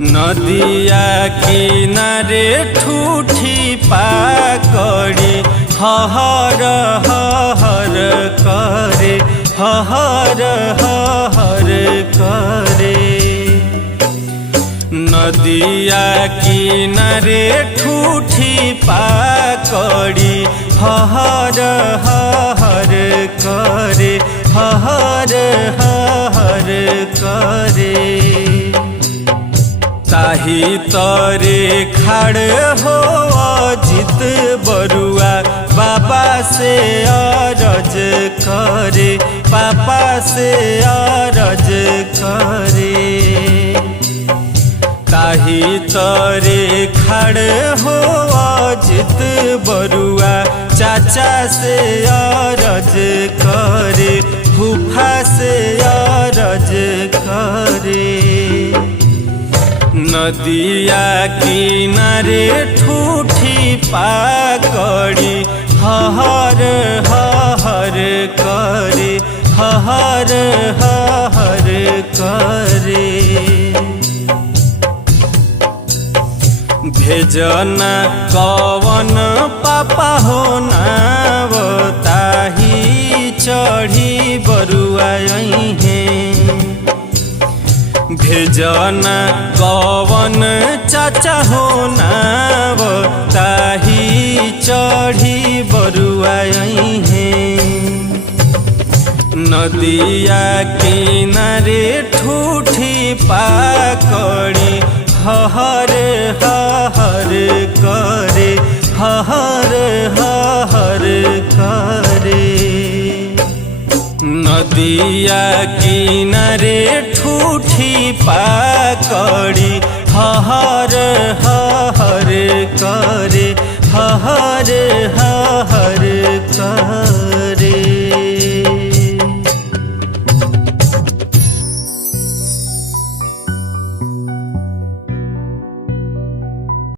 नदिया किनारे ठूठी पाकड़ी हहर हहर करे हहर हहर करे। नदिया किनारे ठूठी पाकड़ी हहर हहर करे हहर हहर करे। ताही तरे खाड़ हो अजित बरुआ बाबा से अरज करे पापा से अरज करे। ताही तरे खाड़ हो अजित बरुआ चाचा से अरज करे फूफा से अरज करे। नदिया किनारे ठूठी पाकड़ी हहर हहर करे हहर हहर करे। भेजना कवन पापा हो नाव ताही चढ़ी बरुआ है। भेजना कवन चाचा हो नाव ताही चढ़ी बरुआ है। नदिया किनारे ठूठी पाकड़ी हहर हहर करे हहर हहर करे। नदिया किनारे ठूठी पाकड़ी हहर हहर करे हहर हहर करे।